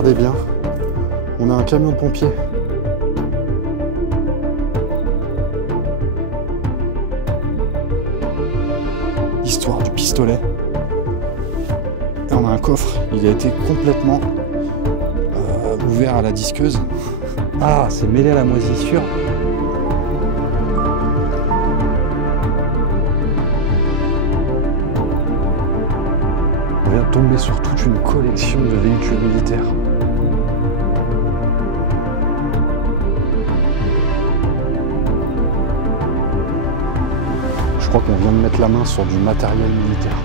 regardez bien, on a un camion de pompiers. Histoire du pistolet. Et on a un coffre, il a été complètement ouvert à la disqueuse. Ah, c'est mêlé à la moisissure. On vient de tomber sur toute une collection de véhicules militaires. Je crois qu'on vient de mettre la main sur du matériel militaire.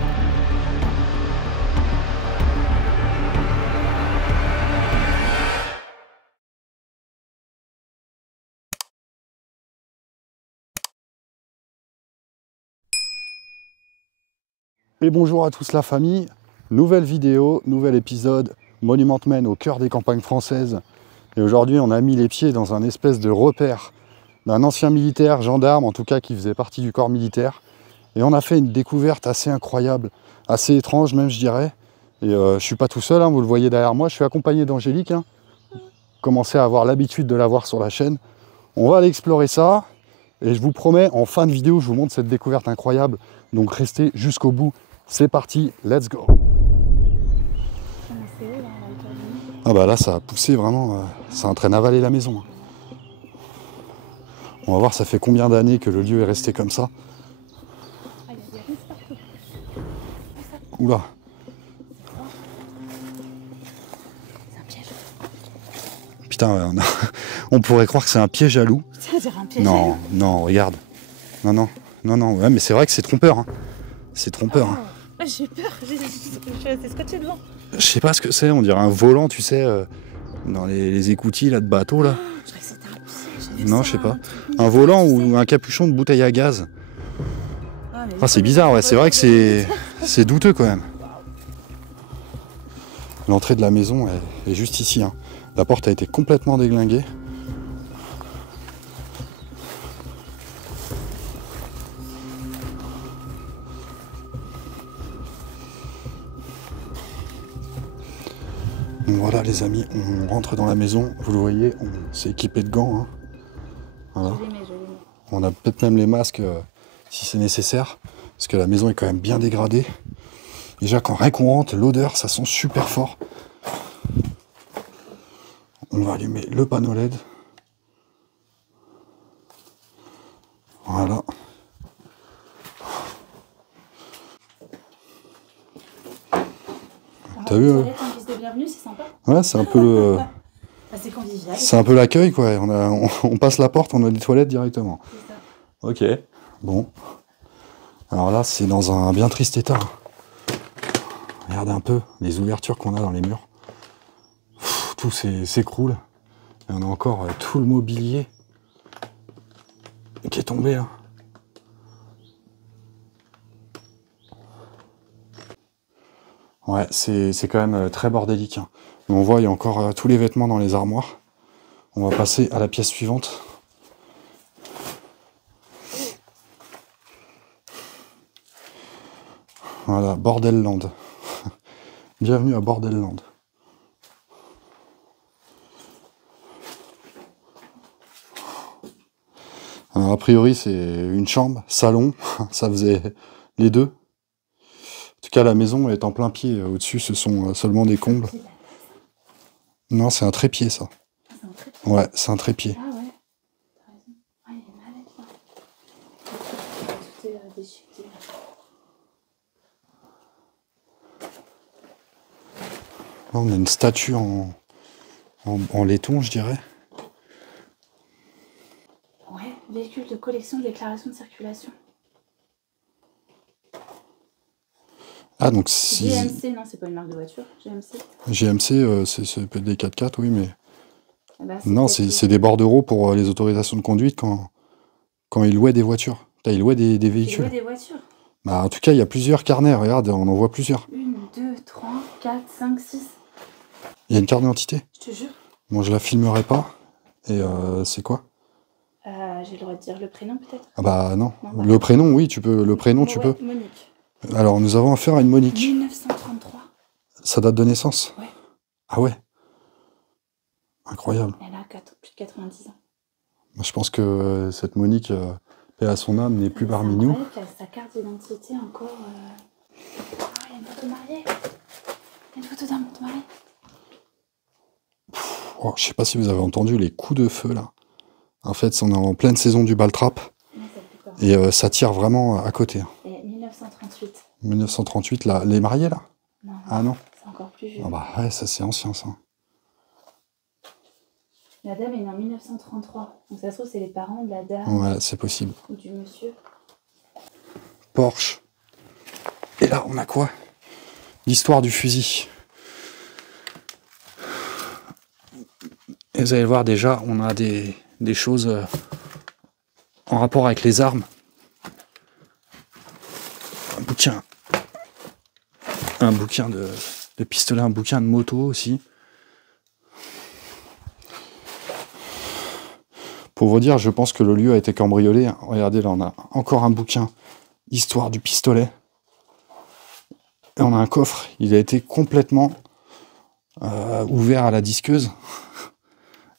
Et bonjour à tous la famille, nouvelle vidéo, nouvel épisode, Monument Men au cœur des campagnes françaises. Et aujourd'hui on a mis les pieds dans un espèce de repère d'un ancien militaire, gendarme en tout cas qui faisait partie du corps militaire. Et on a fait une découverte assez incroyable, assez étrange même je dirais. Et je ne suis pas tout seul, hein, vous le voyez derrière moi, je suis accompagné d'Angélique. Hein. Commencez à avoir l'habitude de la voir sur la chaîne. On va aller explorer ça. Et je vous promets, en fin de vidéo, je vous montre cette découverte incroyable. Donc restez jusqu'au bout. C'est parti, let's go. Ah bah là, ça a poussé vraiment. C'est en train d'avaler la maison. On va voir, ça fait combien d'années que le lieu est resté comme ça. Oula. Putain, on pourrait croire que c'est un piège à loup. Non, non, regarde. Non, non, non, non. Ouais, mais c'est vrai que c'est trompeur. Hein. C'est trompeur. Hein. J'ai peur, je suis assez scotché devant. Je sais pas ce que c'est, on dirait un volant, tu sais, dans les écoutilles là, de bateau là. Je croyais que c'était un piège. Non, je sais pas. Un volant ou un capuchon de bouteille à gaz. Ah, c'est bizarre, ouais, c'est vrai que c'est douteux quand même. L'entrée de la maison est juste ici. Hein. La porte a été complètement déglinguée. Donc voilà les amis, on rentre dans la maison, vous le voyez, on s'est équipé de gants. Hein. Voilà. Je les mets. On a peut-être même les masques si c'est nécessaire, parce que la maison est quand même bien dégradée. Déjà quand rien qu'on rentre, l'odeur ça sent super fort. On va allumer le panneau LED. Voilà. T'as vu c'est sympa. Ouais, c'est un peu le... C'est convivial. C'est un peu l'accueil quoi. On passe la porte, on a des toilettes directement. C'est ça. Ok, bon. Alors là, c'est dans un bien triste état. Regardez un peu les ouvertures qu'on a dans les murs. Tout s'écroule. Et on a encore tout le mobilier qui est tombé là. Ouais, c'est quand même très bordélique. Hein. Mais on voit, il y a encore tous les vêtements dans les armoires. On va passer à la pièce suivante. Voilà, Bordelland. Bienvenue à Bordelland. Alors, a priori, c'est une chambre, salon, ça faisait les deux. En tout cas, la maison est en plein pied. Au-dessus, ce sont seulement des combles. Non, c'est un trépied, ça. Ah, c'est un trépied. Ouais, c'est un trépied. Ah ouais, t'as raison. Ah, il y a une mallette là. Tout est déchiqueté. Là, on a une statue en laiton, je dirais. Ouais, véhicule de collection de déclaration de circulation. Ah, donc si... GMC, non, c'est pas une marque de voiture, GMC. GMC, c'est peut-être des 4x4, oui, mais... Bah, non, c'est des bordereaux pour les autorisations de conduite quand ils louaient des voitures. Ils louaient des véhicules. Ils louaient des voitures. Bah, en tout cas, il y a plusieurs carnets, regarde, on en voit plusieurs. 1, 2, 3, 4, 5, 6. Il y a une carte d'identité. Je te jure. Bon, je la filmerai pas. Et c'est quoi? J'ai le droit de dire le prénom peut-être? Ah bah non. Non, Le prénom, oui, tu peux. Le prénom, bon, tu ouais, peux. Monique. Alors, nous avons affaire à une Monique. 1933. Sa date de naissance? Ouais. Ah ouais. Incroyable. Elle a plus de 90 ans. Je pense que cette Monique, paix à son âme, n'est plus parmi nous. Elle a sa carte d'identité encore. Oh, il y a une photo mariée. Il y a une photo d'un monde marié. Oh, je sais pas si vous avez entendu les coups de feu là. En fait, on est en pleine saison du baltrap. Et ça tire vraiment à côté. Et 1938. 1938, là, les mariés là? Non. Ah non? C'est encore plus vieux. Ah bah ouais, ça c'est ancien ça. La dame est née en 1933. Donc ça se trouve, c'est les parents de la dame. Ouais, c'est possible. Ou du monsieur. Porsche. Et là, on a quoi? L'histoire du fusil. Et vous allez voir déjà, on a des choses en rapport avec les armes. Un bouquin de pistolet, un bouquin de moto aussi. Pour vous dire, je pense que le lieu a été cambriolé. Regardez, là, on a encore un bouquin, Histoire du pistolet. Et on a un coffre, il a été complètement ouvert à la disqueuse.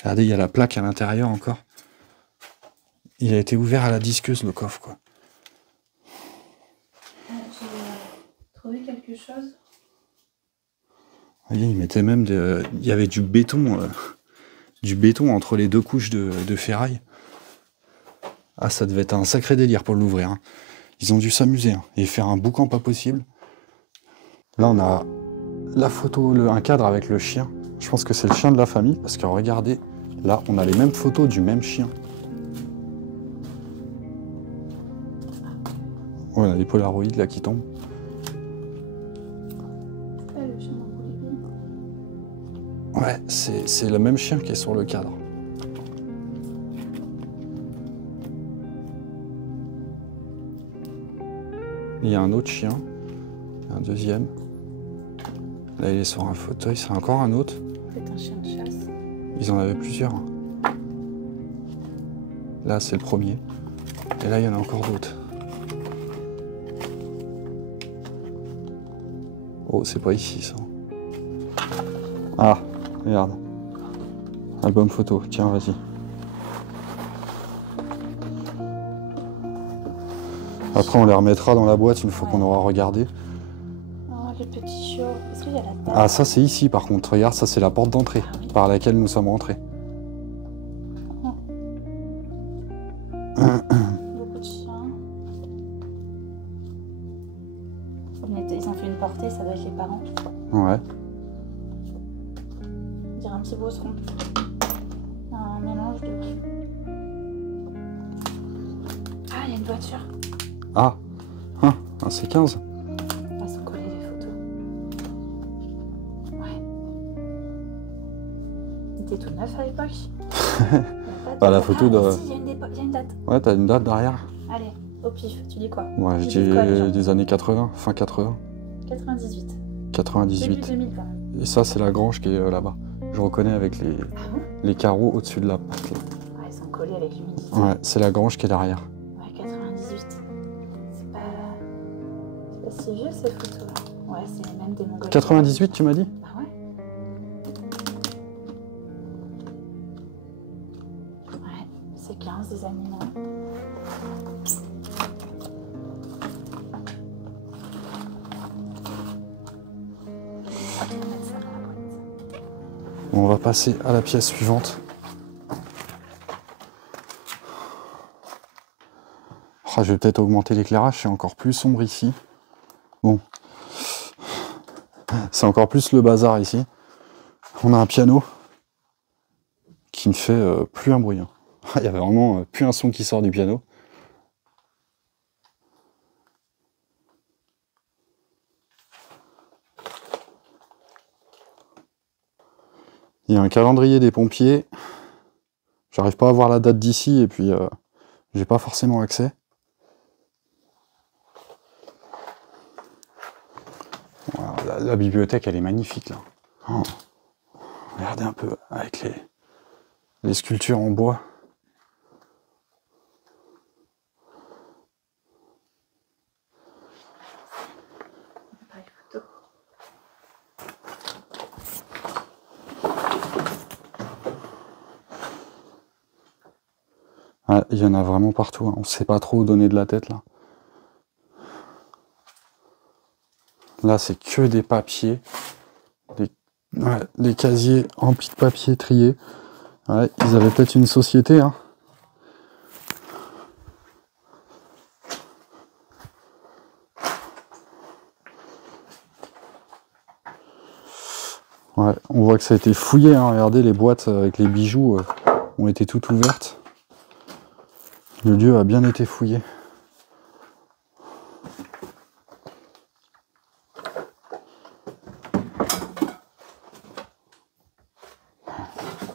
Regardez, il y a la plaque à l'intérieur encore. Il a été ouvert à la disqueuse, le coffre, quoi. J'ai trouvé quelque chose. Voyez, il mettait même il y avait du béton entre les deux couches de ferraille. Ah, ça devait être un sacré délire pour l'ouvrir. Hein. Ils ont dû s'amuser hein, et faire un boucan pas possible. Là, on a la photo, un cadre avec le chien. Je pense que c'est le chien de la famille parce que regardez, là, on a les mêmes photos du même chien. Ouais, on a les polaroïdes là qui tombent. Le chien en Ouais, c'est le même chien qui est sur le cadre. Il y a un autre chien, un deuxième. Là, il est sur un fauteuil, c'est encore un autre. C'est un chien de chasse. Ils en avaient plusieurs. Là, c'est le premier. Et là, il y en a encore d'autres. Oh, c'est pas ici, ça. Ah, regarde. Album photo. Tiens, vas-y. Après, on les remettra dans la boîte une fois qu'on aura regardé. Oh, le petit chiot. Est-ce qu'il y a la table? Ah, ça, c'est ici, par contre. Regarde, ça, c'est la porte d'entrée par laquelle nous sommes rentrés. Beaucoup de chiens. Ils ont fait une portée, ça doit être les parents. Ouais. On dirait un petit bosseron. Un mélange de... Ah, il y a une voiture. Ah, un C15. Elles sont collées les photos. Ouais. Il était tout neuf à l'époque. Bah, la photo de... Si, il y a une date. Ouais, t'as une date derrière. Allez, au pif, tu dis quoi? Ouais, je dis des années 80, fin 80. 98. 98. Début 2000 quand même. Et ça, c'est la grange qui est là-bas. Je reconnais avec Ah bon? les carreaux au-dessus de la porte. Là. Ah, ils sont collés avec l'humidité. Ouais, c'est la grange qui est derrière. Ouais, 98. C'est pas si vieux ces photos-là. Ouais, c'est même des Mongols. 98, tu m'as dit? Bah ouais. Ouais, c'est 15 des animaux. On va passer à la pièce suivante. Oh, je vais peut-être augmenter l'éclairage, c'est encore plus sombre ici. Bon. C'est encore plus le bazar ici. On a un piano qui ne fait plus un bruit. Hein. Il y avait vraiment plus un son qui sort du piano. Il y a un calendrier des pompiers. J'arrive pas à voir la date d'ici et puis j'ai pas forcément accès. Voilà, la bibliothèque, elle est magnifique là. Oh. Regardez un peu avec les sculptures en bois. il y en a vraiment partout. Hein. On ne sait pas trop où donner de la tête là. Là, c'est que des papiers. Des casiers remplis de papiers triés. Ouais, ils avaient peut-être une société. Hein. Ouais, on voit que ça a été fouillé. Hein. Regardez, les boîtes avec les bijoux ont été toutes ouvertes. Le lieu a bien été fouillé.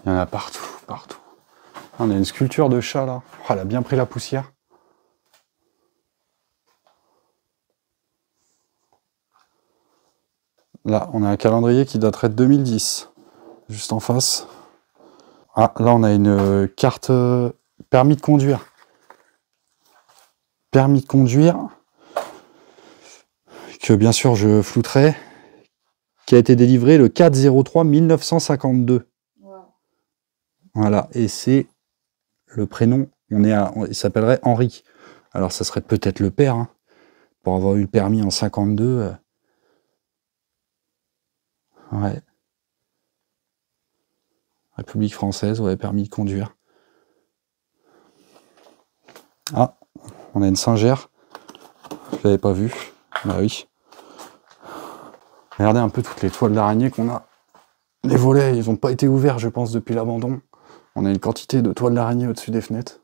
Il y en a partout, partout. On a une sculpture de chat là. Oh, elle a bien pris la poussière. Là, on a un calendrier qui daterait de 2010. Juste en face. Ah, là, on a une carte permis de conduire. Permis de conduire. Que bien sûr, je flouterai. Qui a été délivré le 4/03/1952. Wow. Voilà, et c'est le prénom. Il s'appellerait Henri. Alors, ça serait peut-être le père. Hein, pour avoir eu le permis en 52. Ouais. République française, ouais, permis de conduire. Ah, on a une singère. Je l'avais pas vue. Bah oui. Regardez un peu toutes les toiles d'araignée qu'on a. Les volets, ils n'ont pas été ouverts, je pense, depuis l'abandon. On a une quantité de toiles d'araignée au-dessus des fenêtres.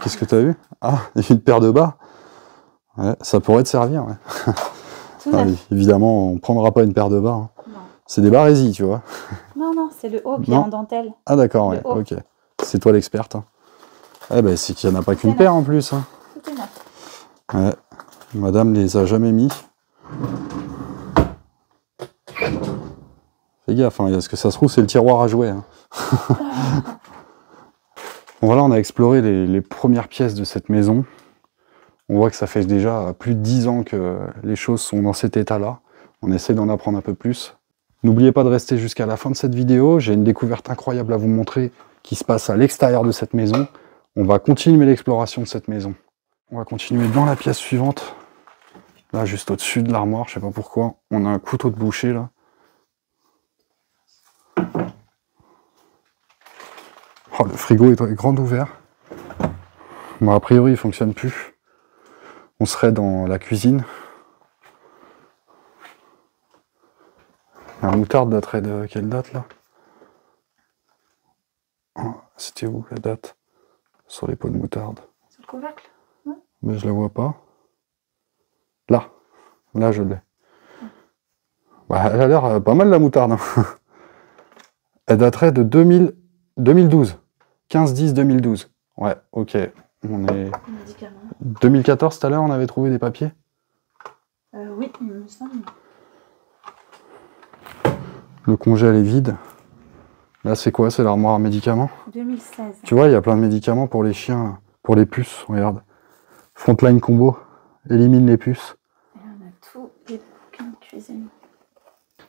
Qu'est-ce que tu as vu? Ah, une paire de bas. Ouais, ça pourrait te servir. Ouais. Ah, évidemment, on ne prendra pas une paire de bas. Hein. C'est des barésies, tu vois. Non, c'est le haut qui est en dentelle. Ah d'accord, ouais, ok. C'est toi l'experte. Hein. Eh ben, c'est qu'il n'y en a pas qu'une paire en plus. Hein. Tout est neuf. Ouais. Madame les a jamais mis. Fais gaffe, hein, parce que ça se trouve, c'est le tiroir à jouets. Hein. Bon, voilà, on a exploré les premières pièces de cette maison. On voit que ça fait déjà plus de 10 ans que les choses sont dans cet état-là. On essaie d'en apprendre un peu plus. N'oubliez pas de rester jusqu'à la fin de cette vidéo. J'ai une découverte incroyable à vous montrer qui se passe à l'extérieur de cette maison. On va continuer l'exploration de cette maison. On va continuer dans la pièce suivante. Là, juste au-dessus de l'armoire, je sais pas pourquoi. On a un couteau de boucher, là. Oh, le frigo est grand ouvert. Bon, a priori, il fonctionne plus. On serait dans la cuisine. La moutarde daterait de quelle date, là? Oh, c'était où, la date? Sur les pots de moutarde. Sur le couvercle? Ouais. Mais je la vois pas. Là. Là, je l'ai. Bah, elle a l'air pas mal, la moutarde. Hein. Elle daterait de 2012. 15-10-2012. Ouais, ok. On est... 2014, tout à l'heure, on avait trouvé des papiers? Oui, il me semble. Le congèle est vide. Là, c'est quoi? C'est l'armoire à médicaments? 2016. Tu vois, il y a plein de médicaments pour les chiens, là. Pour les puces, regarde. Frontline combo, élimine les puces. Et on a tous les bouquins de cuisine.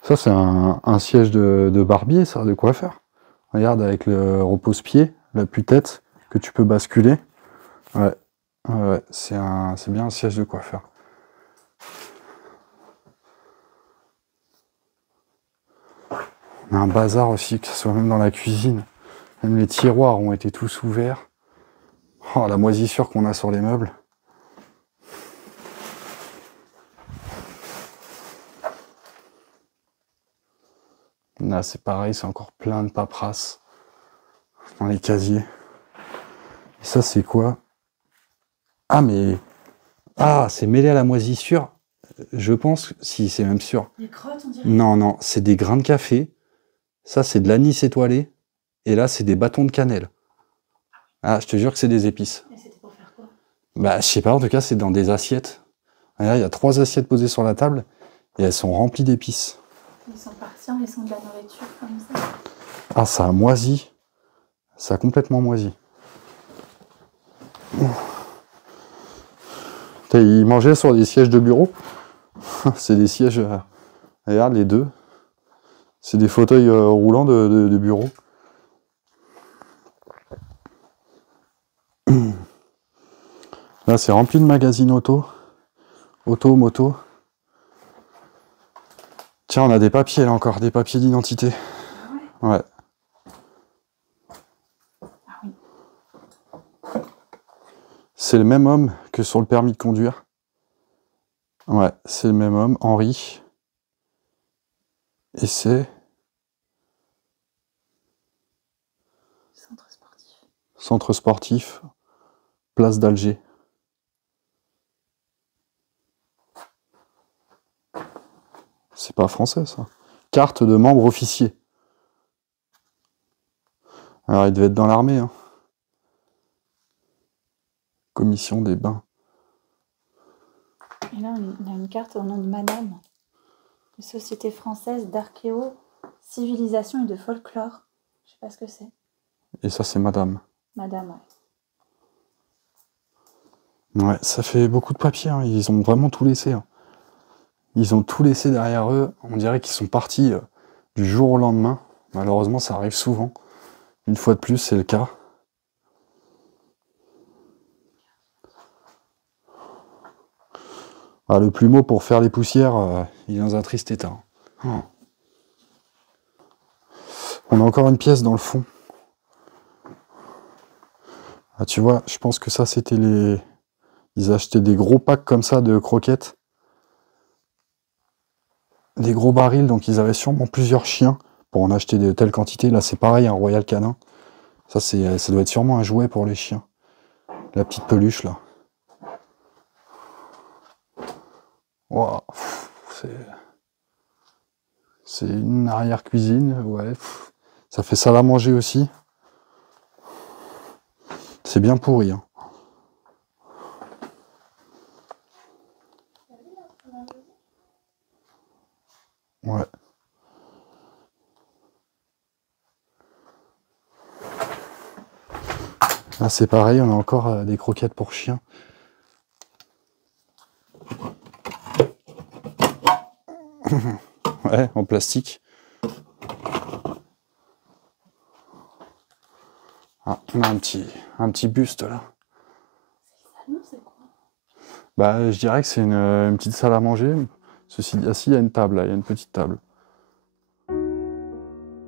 Ça, c'est un siège de barbier, ça, de coiffeur. Regarde, avec le repose-pied, l'appui-tête, que tu peux basculer. Ouais, ouais, c'est bien un siège de coiffeur. On a un bazar aussi, que ce soit même dans la cuisine. Même les tiroirs ont été tous ouverts. Oh, la moisissure qu'on a sur les meubles. Là, c'est pareil, c'est encore plein de paperasses dans les casiers. Et ça, c'est quoi? Ah, mais... Ah, c'est mêlé à la moisissure. Je pense, si, c'est même sûr. Des crottes, on dirait? Non, c'est des grains de café. Ça, c'est de l'anis étoilé. Et là, c'est des bâtons de cannelle. Ah, je te jure que c'est des épices. Et c'était pour faire quoi? Bah, je sais pas, en tout cas, c'est dans des assiettes. Là, il y a 3 assiettes posées sur la table. Et elles sont remplies d'épices. Ils sont partis en laissant de la nourriture comme ça. Ah, ça a moisi. Ça a complètement moisi. Ils mangeaient sur des sièges de bureau. C'est des sièges, regarde les deux. C'est des fauteuils roulants de bureau. Là, c'est rempli de magazines auto, moto. Tiens, on a des papiers là encore, des papiers d'identité. Ah ouais. Ouais. Ah oui. C'est le même homme que sur le permis de conduire. Ouais, c'est le même homme, Henri. Et c'est Centre sportif. centre sportif, place d'Alger. C'est pas français ça. Carte de membre officier. Alors il devait être dans l'armée. Hein. Commission des bains. Et là, on a une carte au nom de Madame. De Société française d'archéo, civilisation et de folklore. Je sais pas ce que c'est. Et ça c'est madame. Madame, ouais. Ouais, ça fait beaucoup de papier. Hein. Ils ont vraiment tout laissé. Hein. Ils ont tout laissé derrière eux. On dirait qu'ils sont partis du jour au lendemain. Malheureusement, ça arrive souvent. Une fois de plus, c'est le cas. Ah, le plumeau pour faire les poussières, il est dans un triste état. Oh. On a encore une pièce dans le fond. Ah, tu vois, je pense que ça, c'était les... Ils achetaient des gros packs comme ça de croquettes. Des gros barils, donc ils avaient sûrement plusieurs chiens pour en acheter de telles quantités. Là, c'est pareil, un Royal Canin. Ça doit être sûrement un jouet pour les chiens. La petite peluche, là. Wow. C'est une arrière-cuisine, ouais. Ça fait salle à manger aussi. C'est bien pourri. Hein. Ouais. Là, c'est pareil, on a encore des croquettes pour chiens. Ouais, en plastique. Ah, on a un petit buste là. C'est quoi? Bah, je dirais que c'est une petite salle à manger. Ceci dit, il y a une table, là, il y a une petite table.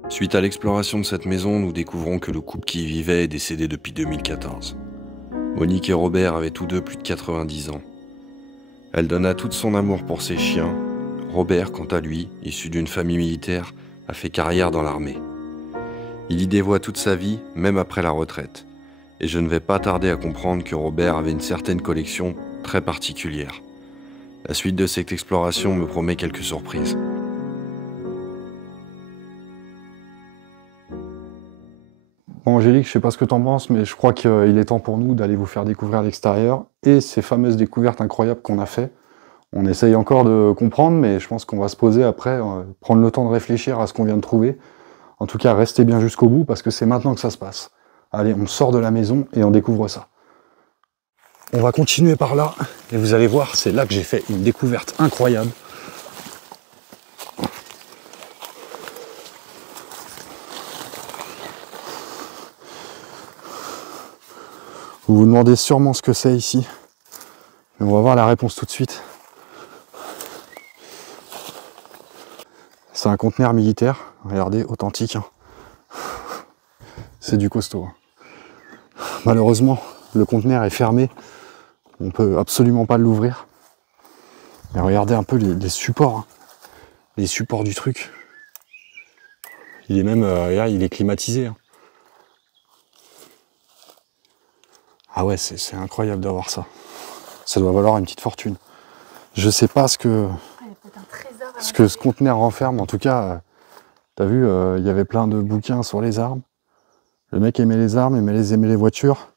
Suite à l'exploration de cette maison, nous découvrons que le couple qui y vivait est décédé depuis 2014. Monique et Robert avaient tous deux plus de 90 ans. Elle donna tout son amour pour ses chiens. Robert, quant à lui, issu d'une famille militaire, a fait carrière dans l'armée. Il y dévoua toute sa vie, même après la retraite. Et je ne vais pas tarder à comprendre que Robert avait une certaine collection très particulière. La suite de cette exploration me promet quelques surprises. Bon, Angélique, je sais pas ce que t'en penses, mais je crois qu'il est temps pour nous d'aller vous faire découvrir l'extérieur et ces fameuses découvertes incroyables qu'on a fait. On essaye encore de comprendre, mais je pense qu'on va se poser après, prendre le temps de réfléchir à ce qu'on vient de trouver. En tout cas, restez bien jusqu'au bout, parce que c'est maintenant que ça se passe. Allez, on sort de la maison et on découvre ça. On va continuer par là, et vous allez voir, c'est là que j'ai fait une découverte incroyable. Vous vous demandez sûrement ce que c'est ici, mais on va voir la réponse tout de suite. C'est un conteneur militaire, regardez, authentique. Hein. C'est du costaud. Hein. Malheureusement, le conteneur est fermé, on peut absolument pas l'ouvrir. Mais regardez un peu les supports, hein. Les supports du truc. Il est même, là, il est climatisé. Hein. Ah ouais, c'est incroyable d'avoir ça. Ça doit valoir une petite fortune. Je sais pas ce que ce conteneur renferme. En tout cas, t'as vu, il y avait plein de bouquins sur les armes. Le mec aimait les armes, aimait les voitures.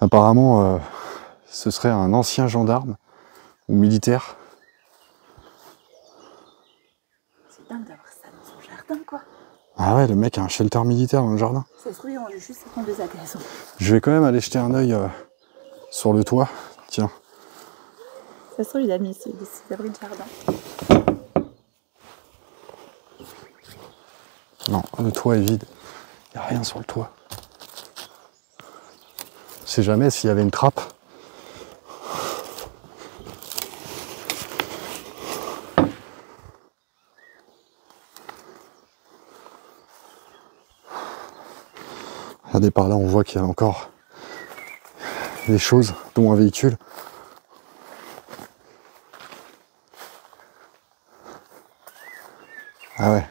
Apparemment, ce serait un ancien gendarme ou militaire. C'est dingue d'avoir ça dans son jardin, quoi. Ah ouais, le mec a un shelter militaire dans le jardin. Ça se trouve, il range juste ses tondeuses à gazon. Je vais quand même aller jeter un œil sur le toit. Tiens. toute façon, il a mis des abris de jardin. Non, le toit est vide. Il n'y a rien sur le toit. Je sais jamais s'il y avait une trappe. Regardez par là, on voit qu'il y a encore des choses, dont un véhicule. Ah ouais,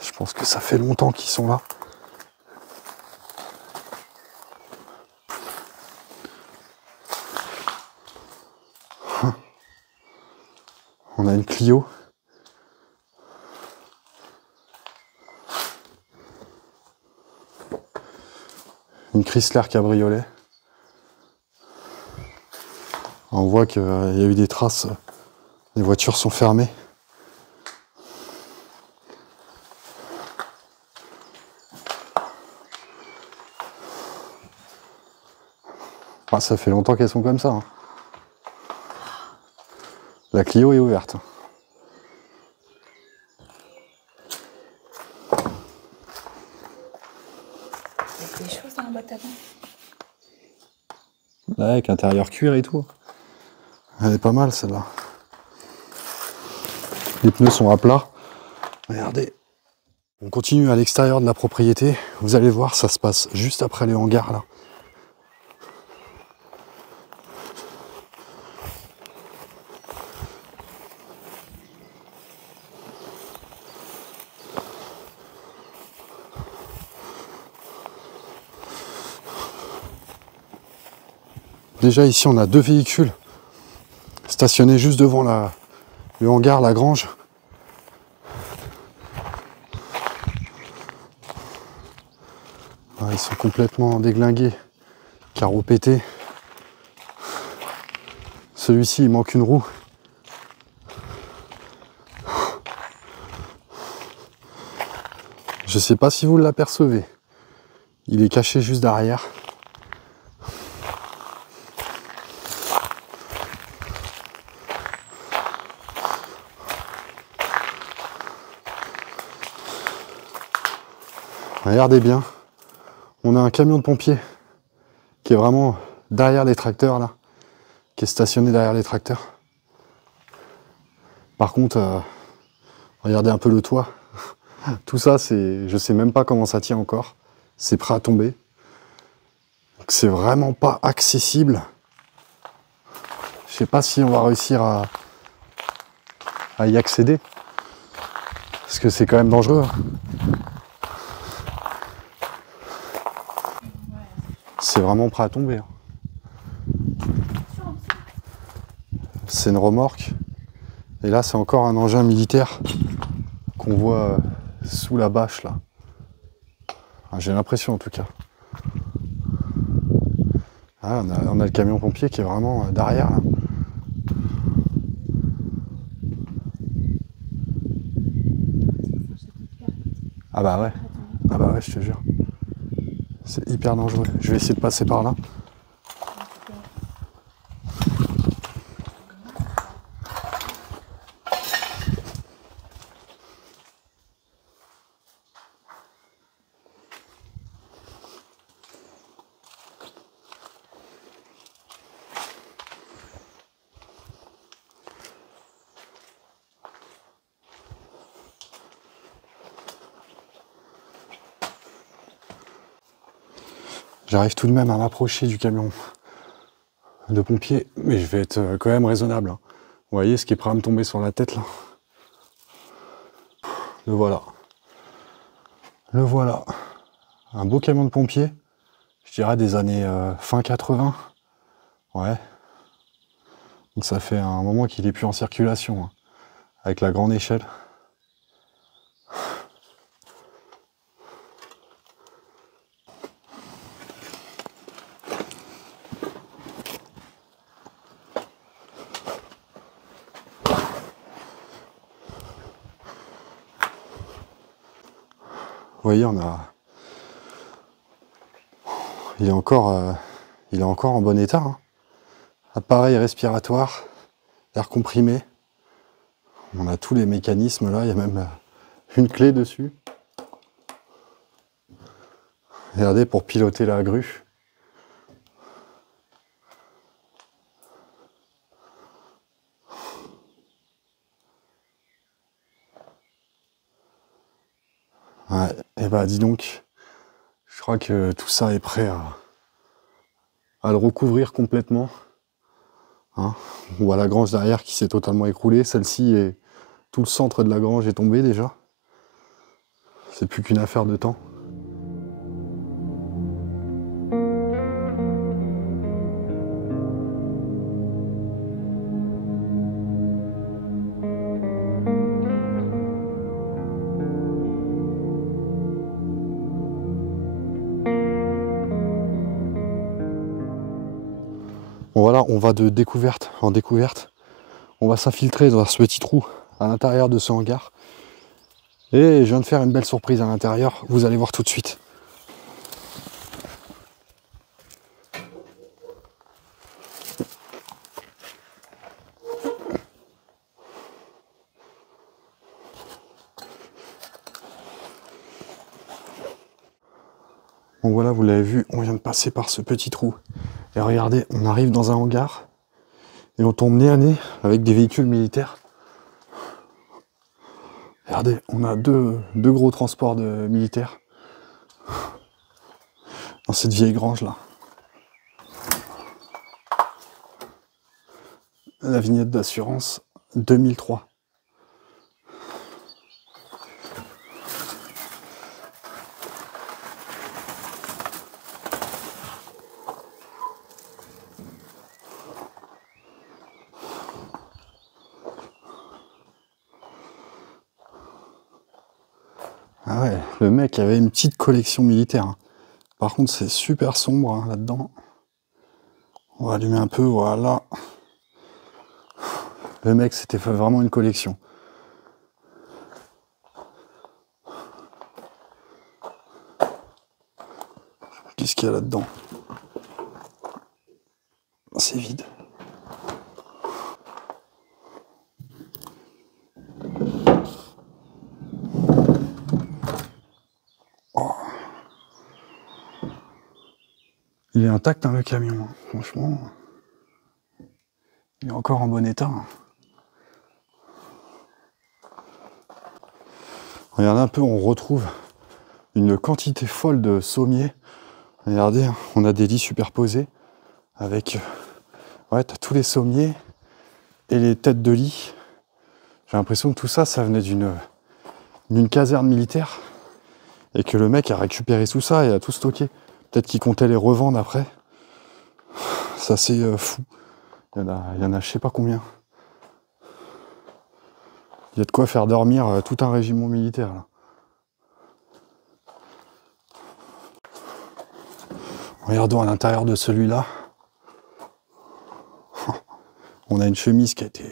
je pense que ça fait longtemps qu'ils sont là. On a une Clio. Une Chrysler cabriolet. On voit qu'il y a eu des traces, les voitures sont fermées. Ah, ça fait longtemps qu'elles sont comme ça. Hein. La Clio est ouverte. Il y a des choses dans la boîte à bain. Ouais, avec intérieur cuir et tout. Elle est pas mal celle-là. Les pneus sont à plat. Regardez. On continue à l'extérieur de la propriété. Vous allez voir, ça se passe juste après les hangars là. Déjà ici on a deux véhicules stationnés juste devant le hangar, la grange. Ah, ils sont complètement déglingués, carreaux pétés. Celui-ci il manque une roue. Je sais pas si vous l'apercevez. Il est caché juste derrière. Regardez bien, on a un camion de pompiers qui est vraiment derrière les tracteurs là, qui est stationné derrière les tracteurs. Par contre, regardez un peu le toit. Tout ça, je sais même pas comment ça tient encore. C'est prêt à tomber. C'est vraiment pas accessible. Je sais pas si on va réussir à y accéder. Parce que c'est quand même dangereux. C'est vraiment prêt à tomber. C'est une remorque. Et là, c'est encore un engin militaire qu'on voit sous la bâche là. J'ai l'impression en tout cas. Ah, on a le camion pompier qui est vraiment derrière là. Ah bah ouais. Ah bah ouais, je te jure. C'est hyper dangereux. Je vais essayer de passer par là. J'arrive tout de même à m'approcher du camion de pompiers, mais je vais être quand même raisonnable. Hein. Vous voyez ce qui est prêt à me tomber sur la tête là? Le voilà. Le voilà. Un beau camion de pompiers. Je dirais des années fin 80. Ouais. Donc ça fait un moment qu'il est plus en circulation. Hein, avec la grande échelle. Vous voyez, il est encore en bon état. Hein. appareil respiratoire, air comprimé. On a tous les mécanismes là, il y a même une clé dessus. Regardez, pour piloter la grue. Ouais, et bah dis donc, je crois que tout ça est prêt à le recouvrir complètement. Hein, on voit la grange derrière qui s'est totalement écroulée. Celle-ci est... Tout le centre de la grange est tombé déjà. C'est plus qu'une affaire de temps. Bon voilà, on va de découverte en découverte. On va s'infiltrer dans ce petit trou à l'intérieur de ce hangar. Et je viens de faire une belle surprise à l'intérieur, vous allez voir tout de suite. Bon voilà, vous l'avez vu, on vient de passer par ce petit trou. Et regardez, on arrive dans un hangar et on tombe nez à nez avec des véhicules militaires. Regardez, on a deux gros transports de militaires dans cette vieille grange là. La vignette d'assurance 2003. Ah ouais, le mec avait une petite collection militaire. Hein. Par contre, c'est super sombre hein, là-dedans. On va allumer un peu, voilà. Le mec, c'était vraiment une collection. Qu'est-ce qu'il y a là-dedans? C'est vide. Oh. Il est intact hein, le camion, hein. Franchement. Il est encore en bon état. Hein. Regardez un peu, on retrouve une quantité folle de sommiers. Regardez, on a des lits superposés avec ouais, t'as tous les sommiers et les têtes de lit. J'ai l'impression que tout ça, ça venait d'une caserne militaire et que le mec a récupéré tout ça et a tout stocké. Peut-être qu'il comptait les revendre après. Ça, c'est fou. Il y en a je sais pas combien. Il y a de quoi faire dormir tout un régiment militaire. Là. Regardons à l'intérieur de celui-là. On a une chemise qui a été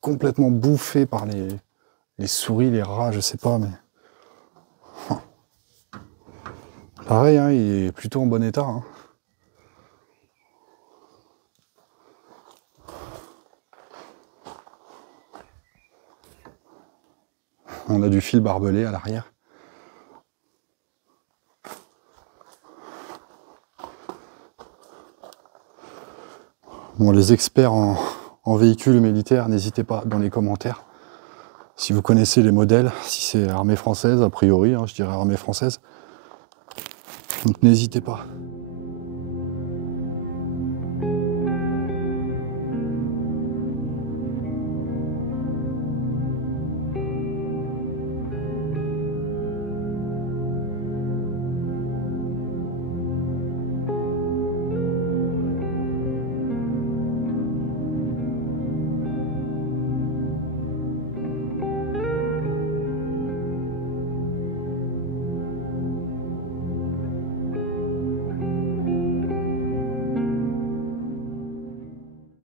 complètement bouffée par les souris, les rats, je sais pas, mais... Pareil, hein, il est plutôt en bon état. Hein. On a du fil barbelé à l'arrière. Bon, les experts en véhicules militaires, n'hésitez pas dans les commentaires. Si vous connaissez les modèles, si c'est armée française, a priori, hein, je dirais armée française. Donc n'hésitez pas.